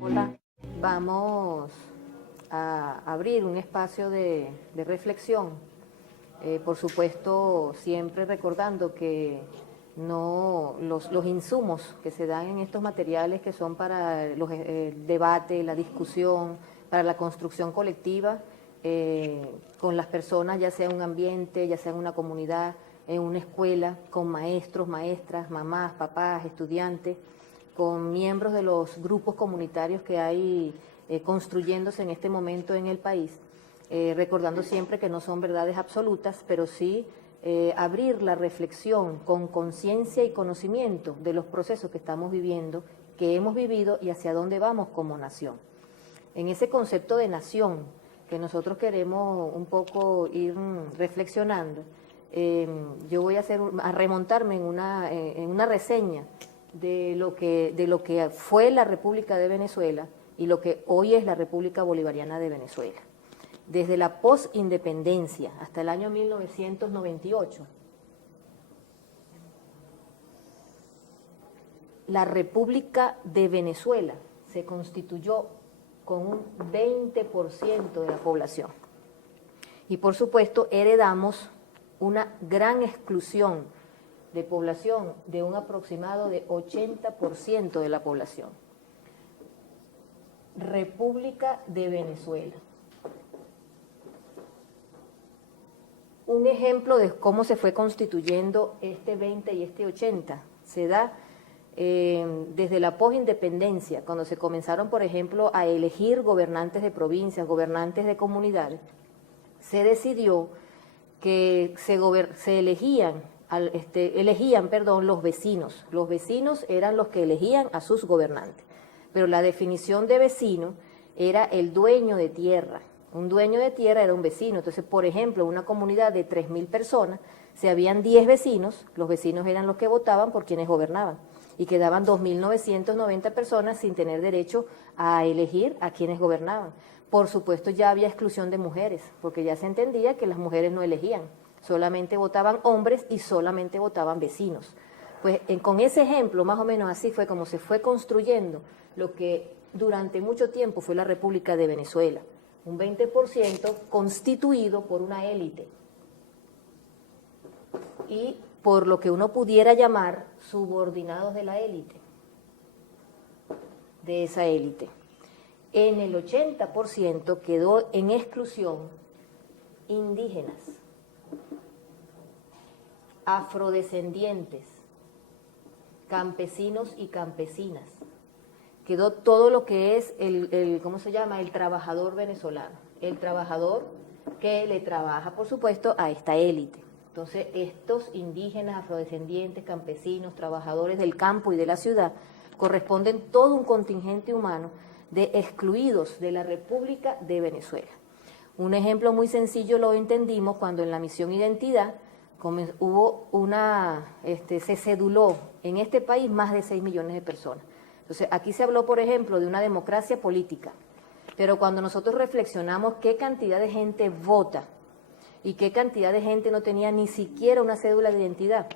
Hola, vamos a abrir un espacio de reflexión, por supuesto siempre recordando que no los insumos que se dan en estos materiales que son para el debate, la discusión, para la construcción colectiva con las personas, ya sea en un ambiente, ya sea en una comunidad, en una escuela, con maestros, maestras, mamás, papás, estudiantes, con miembros de los grupos comunitarios que hay construyéndose en este momento en el país, recordando siempre que no son verdades absolutas, pero sí abrir la reflexión con conciencia y conocimiento de los procesos que estamos viviendo, que hemos vivido y hacia dónde vamos como nación. En ese concepto de nación que nosotros queremos un poco ir reflexionando, yo voy a remontarme en una reseña de lo que fue la República de Venezuela y lo que hoy es la República Bolivariana de Venezuela. Desde la posindependencia hasta el año 1998, la República de Venezuela se constituyó con un 20% de la población. Y por supuesto heredamos una gran exclusión de población de un aproximado de 80% de la población. República de Venezuela. Un ejemplo de cómo se fue constituyendo este 20 y este 80 se da desde la posindependencia, cuando se comenzaron, por ejemplo, a elegir gobernantes de provincias, gobernantes de comunidades, se decidió que se elegían los vecinos. Los vecinos eran los que elegían a sus gobernantes, pero la definición de vecino era el dueño de tierra. Un dueño de tierra era un vecino. Entonces, por ejemplo, una comunidad de 3.000 personas, si habían 10 vecinos, los vecinos eran los que votaban por quienes gobernaban, y quedaban 2.990 personas sin tener derecho a elegir a quienes gobernaban. Por supuesto, ya había exclusión de mujeres, porque ya se entendía que las mujeres no elegían, solamente votaban hombres y solamente votaban vecinos. Pues con ese ejemplo, más o menos así fue como se fue construyendo lo que durante mucho tiempo fue la República de Venezuela, un 20% constituido por una élite y por lo que uno pudiera llamar subordinados de la élite, de esa élite. En el 80% quedó en exclusión indígenas, afrodescendientes, campesinos y campesinas. Quedó todo lo que es ¿cómo se llama? El trabajador venezolano, el trabajador que le trabaja, por supuesto, a esta élite. Entonces, estos indígenas, afrodescendientes, campesinos, trabajadores del campo y de la ciudad, corresponden todo un contingente humano de excluidos de la República de Venezuela. Un ejemplo muy sencillo lo entendimos cuando en la misión Identidad se ceduló en este país más de 6 millones de personas. Entonces, aquí se habló, por ejemplo, de una democracia política, pero cuando nosotros reflexionamos qué cantidad de gente vota y qué cantidad de gente no tenía ni siquiera una cédula de identidad,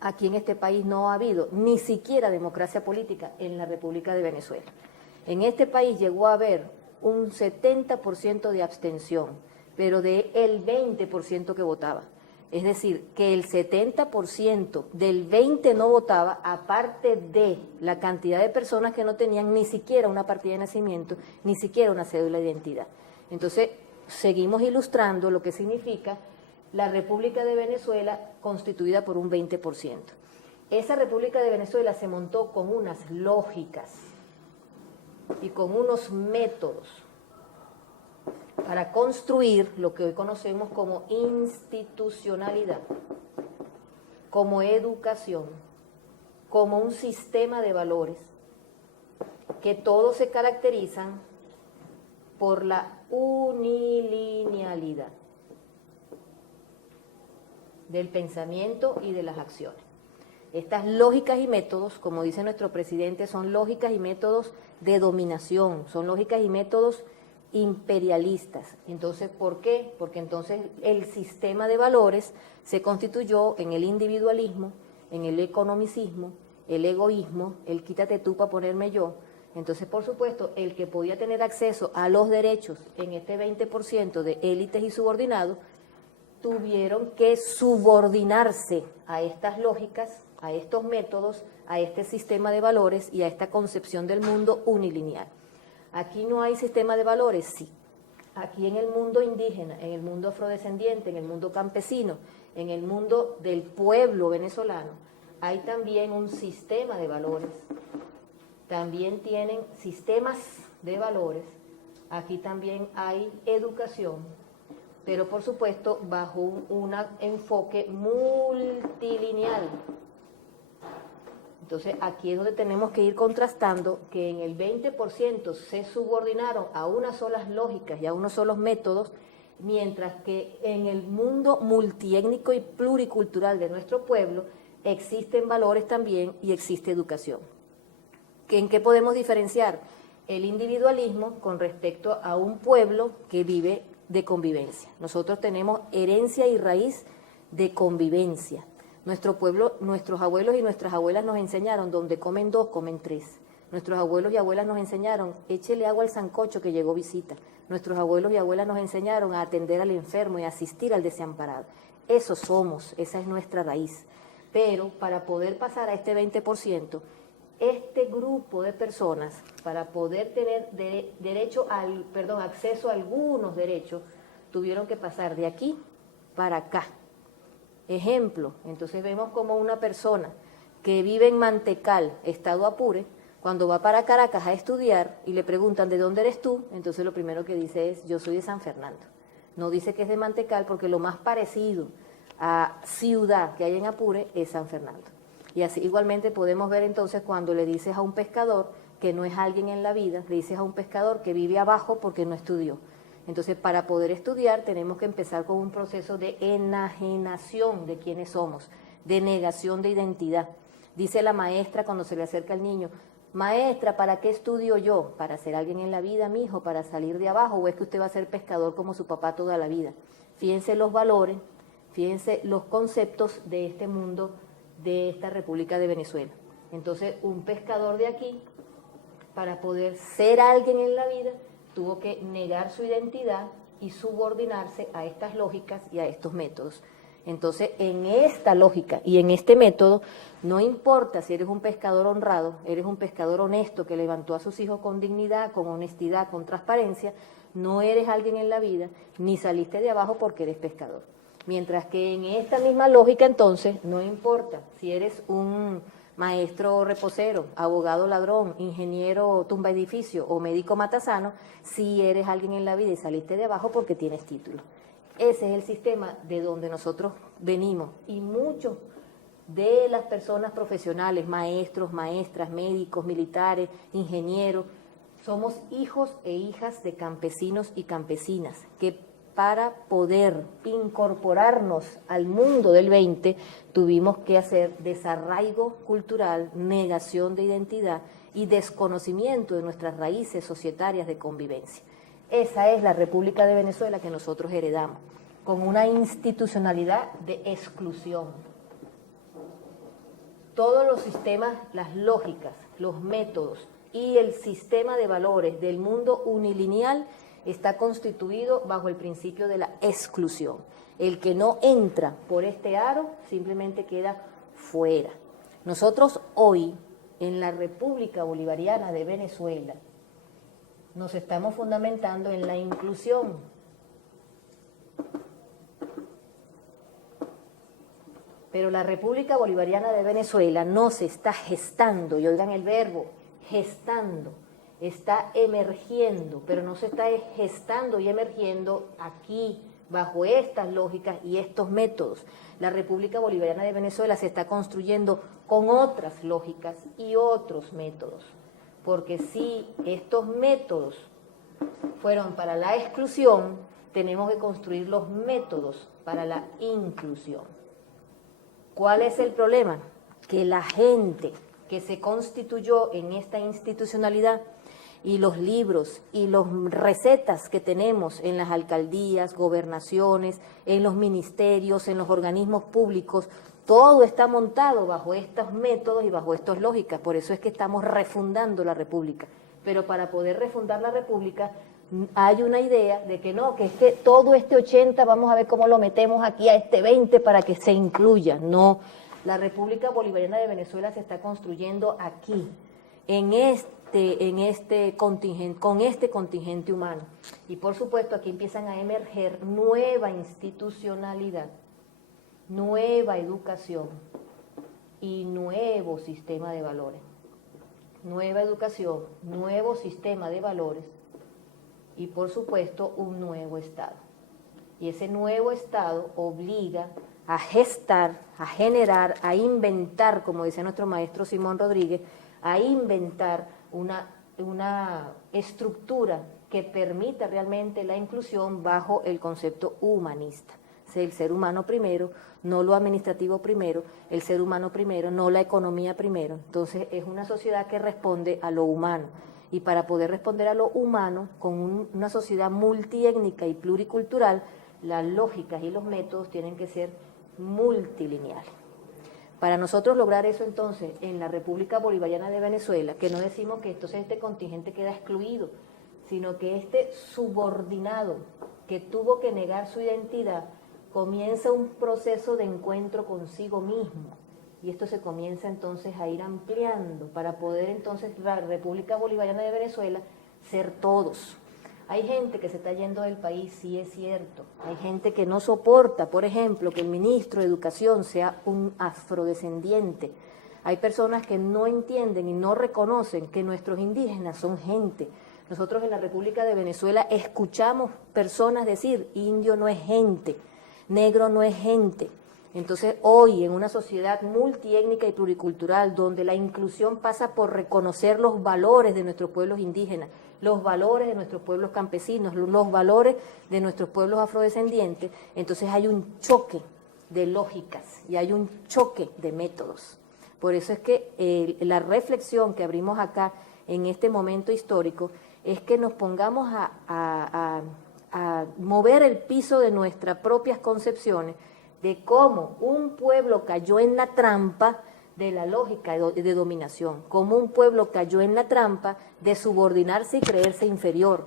aquí en este país no ha habido ni siquiera democracia política en la República de Venezuela. En este país llegó a haber un 70% de abstención, pero de el 20% que votaba. Es decir, que el 70% del 20% no votaba, aparte de la cantidad de personas que no tenían ni siquiera una partida de nacimiento, ni siquiera una cédula de identidad. Entonces, seguimos ilustrando lo que significa la República de Venezuela constituida por un 20%. Esa República de Venezuela se montó con unas lógicas y con unos métodos para construir lo que hoy conocemos como institucionalidad, como educación, como un sistema de valores, que todos se caracterizan por la unilinealidad del pensamiento y de las acciones. Estas lógicas y métodos, como dice nuestro presidente, son lógicas y métodos de dominación, son lógicas y métodos imperialistas. Entonces, ¿por qué? Porque entonces el sistema de valores se constituyó en el individualismo, en el economicismo, el egoísmo, el quítate tú para ponerme yo. Entonces, por supuesto, el que podía tener acceso a los derechos en este 20% de élites y subordinados, tuvieron que subordinarse a estas lógicas, a estos métodos, a este sistema de valores y a esta concepción del mundo unilineal. Aquí no hay sistema de valores, sí. Aquí en el mundo indígena, en el mundo afrodescendiente, en el mundo campesino, en el mundo del pueblo venezolano, hay también un sistema de valores. También tienen sistemas de valores. Aquí también hay educación, pero por supuesto bajo un enfoque multilineal. Entonces aquí es donde tenemos que ir contrastando que en el 20% se subordinaron a unas solas lógicas y a unos solos métodos, mientras que en el mundo multiétnico y pluricultural de nuestro pueblo existen valores también y existe educación. ¿En qué podemos diferenciar? El individualismo con respecto a un pueblo que vive de convivencia. Nosotros tenemos herencia y raíz de convivencia. Nuestro pueblo, nuestros abuelos y nuestras abuelas nos enseñaron, donde comen dos, comen tres. Nuestros abuelos y abuelas nos enseñaron, échele agua al sancocho que llegó visita. Nuestros abuelos y abuelas nos enseñaron a atender al enfermo y a asistir al desamparado. Eso somos, esa es nuestra raíz. Pero para poder pasar a este 20%, este grupo de personas, para poder tener acceso a algunos derechos, tuvieron que pasar de aquí para acá. Ejemplo, entonces vemos como una persona que vive en Mantecal, estado Apure, cuando va para Caracas a estudiar y le preguntan ¿de dónde eres tú? Entonces lo primero que dice es yo soy de San Fernando. No dice que es de Mantecal porque lo más parecido a ciudad que hay en Apure es San Fernando. Y así igualmente podemos ver entonces cuando le dices a un pescador que no es alguien en la vida, le dices a un pescador que vive abajo porque no estudió. Entonces, para poder estudiar tenemos que empezar con un proceso de enajenación de quiénes somos, de negación de identidad. Dice la maestra cuando se le acerca al niño, maestra, ¿para qué estudio yo? ¿Para ser alguien en la vida, mijo? ¿Para salir de abajo? ¿O es que usted va a ser pescador como su papá toda la vida? Fíjense los valores, fíjense los conceptos de este mundo, de esta República de Venezuela. Entonces, un pescador de aquí, para poder ser alguien en la vida, tuvo que negar su identidad y subordinarse a estas lógicas y a estos métodos. Entonces, en esta lógica y en este método, no importa si eres un pescador honrado, eres un pescador honesto que levantó a sus hijos con dignidad, con honestidad, con transparencia, no eres alguien en la vida, ni saliste de abajo porque eres pescador. Mientras que en esta misma lógica, entonces, no importa si eres un maestro reposero, abogado ladrón, ingeniero tumba edificio o médico matasano, si eres alguien en la vida y saliste de abajo porque tienes título. Ese es el sistema de donde nosotros venimos y muchos de las personas profesionales, maestros, maestras, médicos, militares, ingenieros, somos hijos e hijas de campesinos y campesinas que para poder incorporarnos al mundo del 20, tuvimos que hacer desarraigo cultural, negación de identidad y desconocimiento de nuestras raíces societarias de convivencia. Esa es la República de Venezuela que nosotros heredamos, con una institucionalidad de exclusión. Todos los sistemas, las lógicas, los métodos y el sistema de valores del mundo unilineal está constituido bajo el principio de la exclusión. El que no entra por este aro simplemente queda fuera. Nosotros hoy, en la República Bolivariana de Venezuela, nos estamos fundamentando en la inclusión. Pero la República Bolivariana de Venezuela no se está gestando, y oigan el verbo, gestando, está emergiendo, pero no se está gestando y emergiendo aquí, bajo estas lógicas y estos métodos. La República Bolivariana de Venezuela se está construyendo con otras lógicas y otros métodos, porque si estos métodos fueron para la exclusión, tenemos que construir los métodos para la inclusión. ¿Cuál es el problema? Que la gente que se constituyó en esta institucionalidad y los libros y las recetas que tenemos en las alcaldías, gobernaciones, en los ministerios, en los organismos públicos, todo está montado bajo estos métodos y bajo estas lógicas. Por eso es que estamos refundando la República. Pero para poder refundar la República hay una idea de que no, que es que todo este 80 vamos a ver cómo lo metemos aquí a este 20 para que se incluya. No, la República Bolivariana de Venezuela se está construyendo aquí, en este contingente, con este contingente humano. Y por supuesto aquí empiezan a emerger nueva institucionalidad, nueva educación y nuevo sistema de valores. Nueva educación, nuevo sistema de valores y por supuesto un nuevo Estado. Y ese nuevo Estado obliga a gestar, a generar, a inventar, como decía nuestro maestro Simón Rodríguez, a inventar una estructura que permita realmente la inclusión bajo el concepto humanista. El ser humano primero, no lo administrativo primero, el ser humano primero, no la economía primero. Entonces es una sociedad que responde a lo humano. Y para poder responder a lo humano, con una sociedad multiétnica y pluricultural, las lógicas y los métodos tienen que ser multilineales. Para nosotros lograr eso entonces en la República Bolivariana de Venezuela, que no decimos que entonces este contingente queda excluido, sino que este subordinado que tuvo que negar su identidad, comienza un proceso de encuentro consigo mismo y esto se comienza entonces a ir ampliando para poder entonces la República Bolivariana de Venezuela ser todos. Hay gente que se está yendo del país, sí es cierto, hay gente que no soporta, por ejemplo, que el ministro de Educación sea un afrodescendiente, hay personas que no entienden y no reconocen que nuestros indígenas son gente. Nosotros en la República de Venezuela escuchamos personas decir, indio no es gente, negro no es gente. Entonces hoy en una sociedad multiétnica y pluricultural donde la inclusión pasa por reconocer los valores de nuestros pueblos indígenas, los valores de nuestros pueblos campesinos, los valores de nuestros pueblos afrodescendientes, entonces hay un choque de lógicas y hay un choque de métodos. Por eso es que la reflexión que abrimos acá en este momento histórico es que nos pongamos a mover el piso de nuestras propias concepciones de cómo un pueblo cayó en la trampa de la lógica de dominación, cómo un pueblo cayó en la trampa de subordinarse y creerse inferior.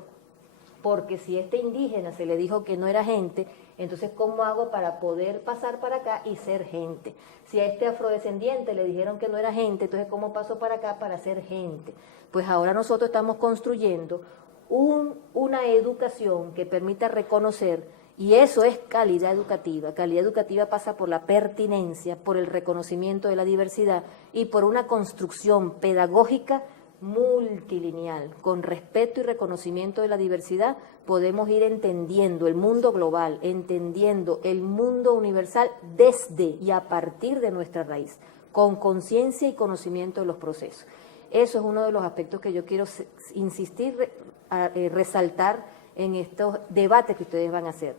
Porque si a este indígena se le dijo que no era gente, entonces ¿cómo hago para poder pasar para acá y ser gente? Si a este afrodescendiente le dijeron que no era gente, entonces ¿cómo paso para acá para ser gente? Pues ahora nosotros estamos construyendo una educación que permita reconocer, y eso es calidad educativa. Calidad educativa pasa por la pertinencia, por el reconocimiento de la diversidad y por una construcción pedagógica multilineal. Con respeto y reconocimiento de la diversidad podemos ir entendiendo el mundo global, entendiendo el mundo universal desde y a partir de nuestra raíz, con conciencia y conocimiento de los procesos. Eso es uno de los aspectos que yo quiero insistir, resaltar en estos debates que ustedes van a hacer.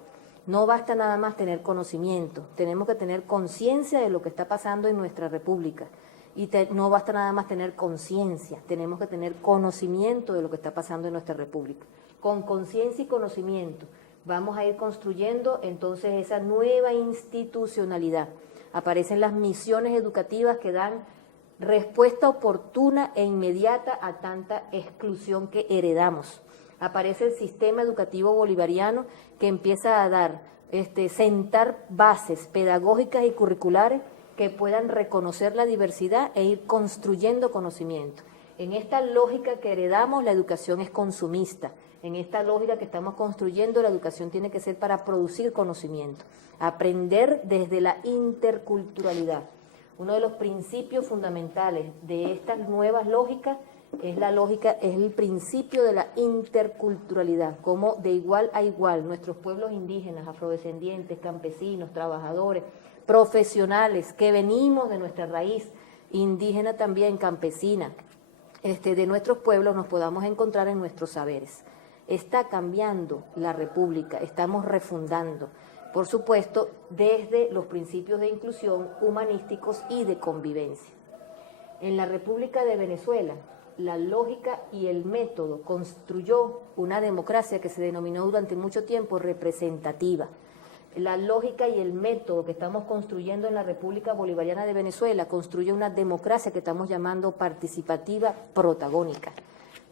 No basta nada más tener conocimiento, tenemos que tener conciencia de lo que está pasando en nuestra república. Y no basta nada más tener conciencia, tenemos que tener conocimiento de lo que está pasando en nuestra república. Con conciencia y conocimiento vamos a ir construyendo entonces esa nueva institucionalidad. Aparecen las misiones educativas que dan respuesta oportuna e inmediata a tanta exclusión que heredamos. Aparece el sistema educativo bolivariano que empieza a dar, sentar bases pedagógicas y curriculares que puedan reconocer la diversidad e ir construyendo conocimiento. En esta lógica que heredamos, la educación es consumista. En esta lógica que estamos construyendo, la educación tiene que ser para producir conocimiento. Aprender desde la interculturalidad. Uno de los principios fundamentales de estas nuevas lógicas es el principio de la interculturalidad, como de igual a igual nuestros pueblos indígenas, afrodescendientes, campesinos, trabajadores, profesionales, que venimos de nuestra raíz indígena también, campesina, de nuestros pueblos nos podamos encontrar en nuestros saberes. Está cambiando la República, estamos refundando, por supuesto, desde los principios de inclusión humanísticos y de convivencia. En la República de Venezuela, la lógica y el método construyó una democracia que se denominó durante mucho tiempo representativa. La lógica y el método que estamos construyendo en la República Bolivariana de Venezuela construye una democracia que estamos llamando participativa protagónica.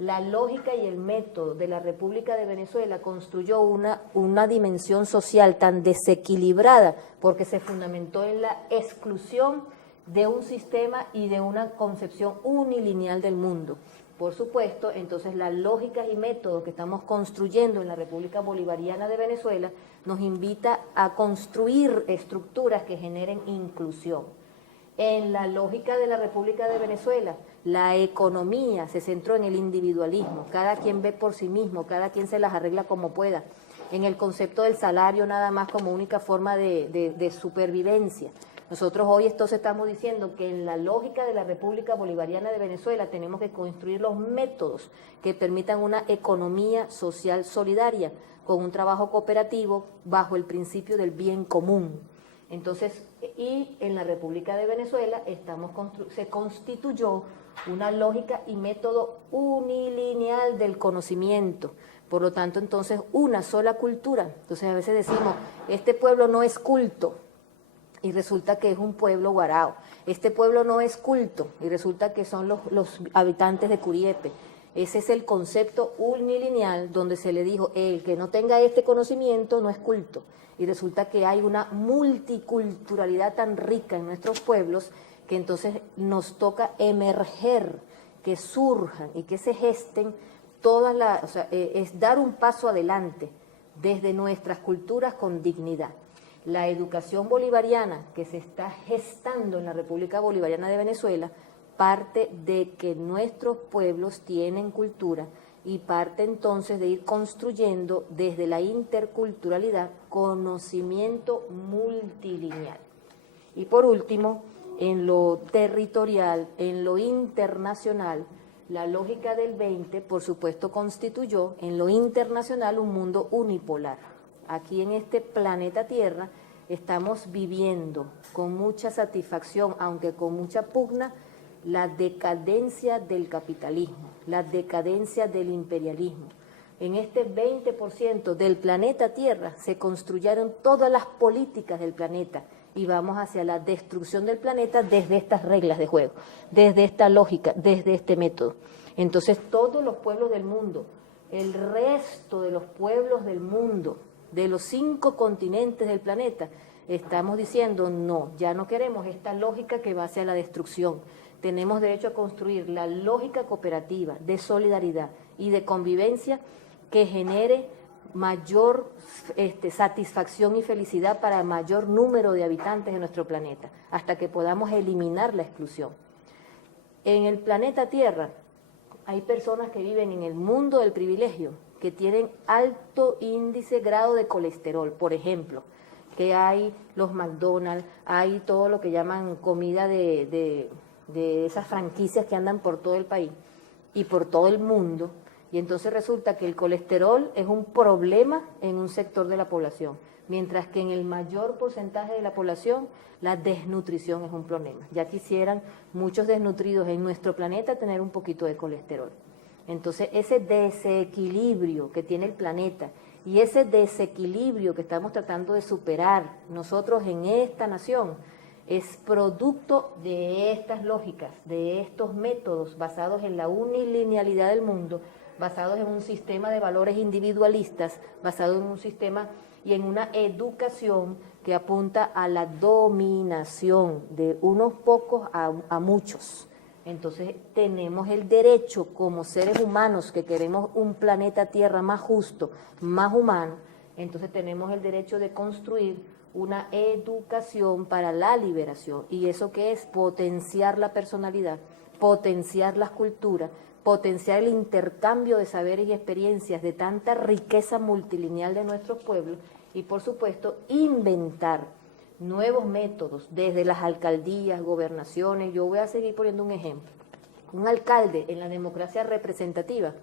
La lógica y el método de la República de Venezuela construyó una dimensión social tan desequilibrada porque se fundamentó en la exclusión de un sistema y de una concepción unilineal del mundo. Por supuesto, entonces las lógicas y métodos que estamos construyendo en la República Bolivariana de Venezuela nos invita a construir estructuras que generen inclusión. En la lógica de la República de Venezuela, la economía se centró en el individualismo, cada quien ve por sí mismo, cada quien se las arregla como pueda, en el concepto del salario nada más como única forma de supervivencia. Nosotros hoy estamos diciendo que en la lógica de la República Bolivariana de Venezuela tenemos que construir los métodos que permitan una economía social solidaria, con un trabajo cooperativo bajo el principio del bien común. Entonces, y en la República de Venezuela se constituyó una lógica y método unilineal del conocimiento. Por lo tanto, entonces, una sola cultura. Entonces, a veces decimos, este pueblo no es culto, y resulta que es un pueblo guarao. Este pueblo no es culto, y resulta que son los habitantes de Curiepe. Ese es el concepto unilineal donde se le dijo, el que no tenga este conocimiento no es culto. Y resulta que hay una multiculturalidad tan rica en nuestros pueblos que entonces nos toca emerger, que surjan y que se gesten es dar un paso adelante desde nuestras culturas con dignidad. La educación bolivariana que se está gestando en la República Bolivariana de Venezuela parte de que nuestros pueblos tienen cultura y parte entonces de ir construyendo desde la interculturalidad conocimiento multilineal. Y por último, en lo territorial, en lo internacional, la lógica del 20, por supuesto, constituyó en lo internacional un mundo unipolar. Aquí en este planeta Tierra estamos viviendo con mucha satisfacción, aunque con mucha pugna, la decadencia del capitalismo, la decadencia del imperialismo. En este 20% del planeta Tierra se construyeron todas las políticas del planeta y vamos hacia la destrucción del planeta desde estas reglas de juego, desde esta lógica, desde este método. Entonces todos los pueblos del mundo, el resto de los pueblos del mundo, de los 5 continentes del planeta, estamos diciendo no, ya no queremos esta lógica que va hacia la destrucción. Tenemos derecho a construir la lógica cooperativa de solidaridad y de convivencia que genere mayor satisfacción y felicidad para el mayor número de habitantes de nuestro planeta, hasta que podamos eliminar la exclusión. En el planeta Tierra hay personas que viven en el mundo del privilegio, que tienen alto índice grado de colesterol, por ejemplo, que hay los McDonald's, hay todo lo que llaman comida de esas franquicias que andan por todo el país y por todo el mundo, y entonces resulta que el colesterol es un problema en un sector de la población, mientras que en el mayor porcentaje de la población la desnutrición es un problema. Ya quisieran muchos desnutridos en nuestro planeta tener un poquito de colesterol. Entonces ese desequilibrio que tiene el planeta y ese desequilibrio que estamos tratando de superar nosotros en esta nación es producto de estas lógicas, de estos métodos basados en la unilinealidad del mundo, basados en un sistema de valores individualistas, basados en un sistema y en una educación que apunta a la dominación de unos pocos a muchos. Entonces tenemos el derecho como seres humanos que queremos un planeta Tierra más justo, más humano, entonces tenemos el derecho de construir una educación para la liberación. ¿Y eso qué es? Potenciar la personalidad, potenciar las culturas, potenciar el intercambio de saberes y experiencias de tanta riqueza multilineal de nuestros pueblos y, por supuesto, inventar nuevos métodos desde las alcaldías, gobernaciones. Yo voy a seguir poniendo un ejemplo. Un alcalde en la democracia representativa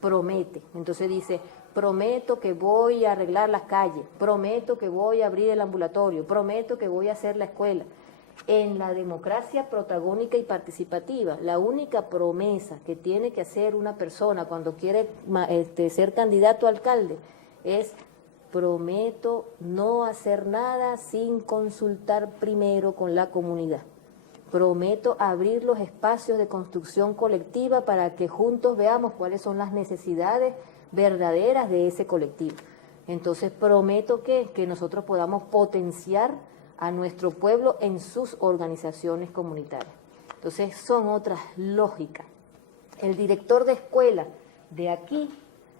promete, entonces dice, prometo que voy a arreglar las calles, prometo que voy a abrir el ambulatorio, prometo que voy a hacer la escuela. En la democracia protagónica y participativa, la única promesa que tiene que hacer una persona cuando quiere ser candidato a alcalde es: prometo no hacer nada sin consultar primero con la comunidad. Prometo abrir los espacios de construcción colectiva para que juntos veamos cuáles son las necesidades verdaderas de ese colectivo. Entonces prometo que nosotros podamos potenciar a nuestro pueblo en sus organizaciones comunitarias. Entonces son otras lógicas. El director de escuela de aquí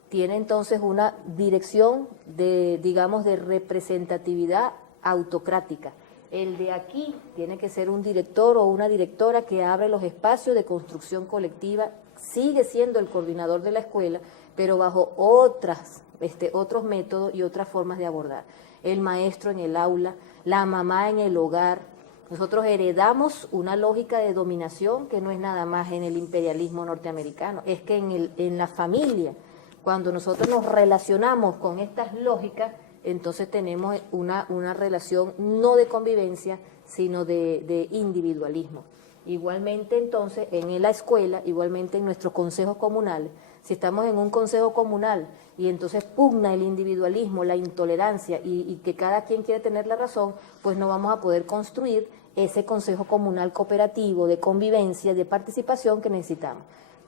tiene entonces una dirección de, digamos, de representatividad autocrática. El de aquí tiene que ser un director o una directora que abre los espacios de construcción colectiva, sigue siendo el coordinador de la escuela, pero bajo otros métodos y otras formas de abordar. El maestro en el aula, la mamá en el hogar. Nosotros heredamos una lógica de dominación que no es nada más en el imperialismo norteamericano, es que en la familia, cuando nosotros nos relacionamos con estas lógicas, entonces tenemos una relación no de convivencia, sino de individualismo. Igualmente entonces en la escuela, igualmente en nuestros consejos comunales, si estamos en un consejo comunal y entonces pugna el individualismo, la intolerancia y que cada quien quiere tener la razón, pues no vamos a poder construir ese consejo comunal cooperativo de convivencia, de participación que necesitamos.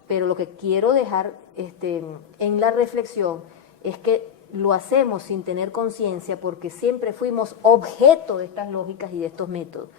Pero lo que quiero dejar en la reflexión es que lo hacemos sin tener conciencia porque siempre fuimos objeto de estas lógicas y de estos métodos.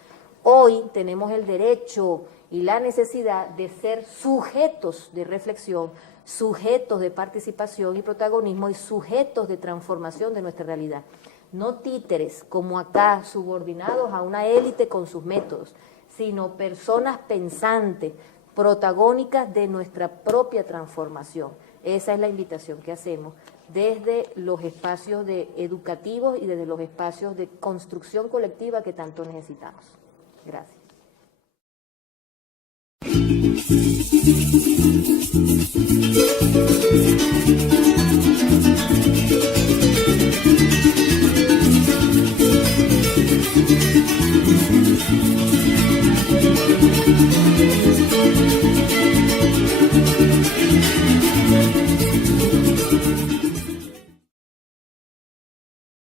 Hoy tenemos el derecho y la necesidad de ser sujetos de reflexión, sujetos de participación y protagonismo y sujetos de transformación de nuestra realidad. No títeres como acá, subordinados a una élite con sus métodos, sino personas pensantes, protagónicas de nuestra propia transformación. Esa es la invitación que hacemos desde los espacios educativos y desde los espacios de construcción colectiva que tanto necesitamos. Gracias.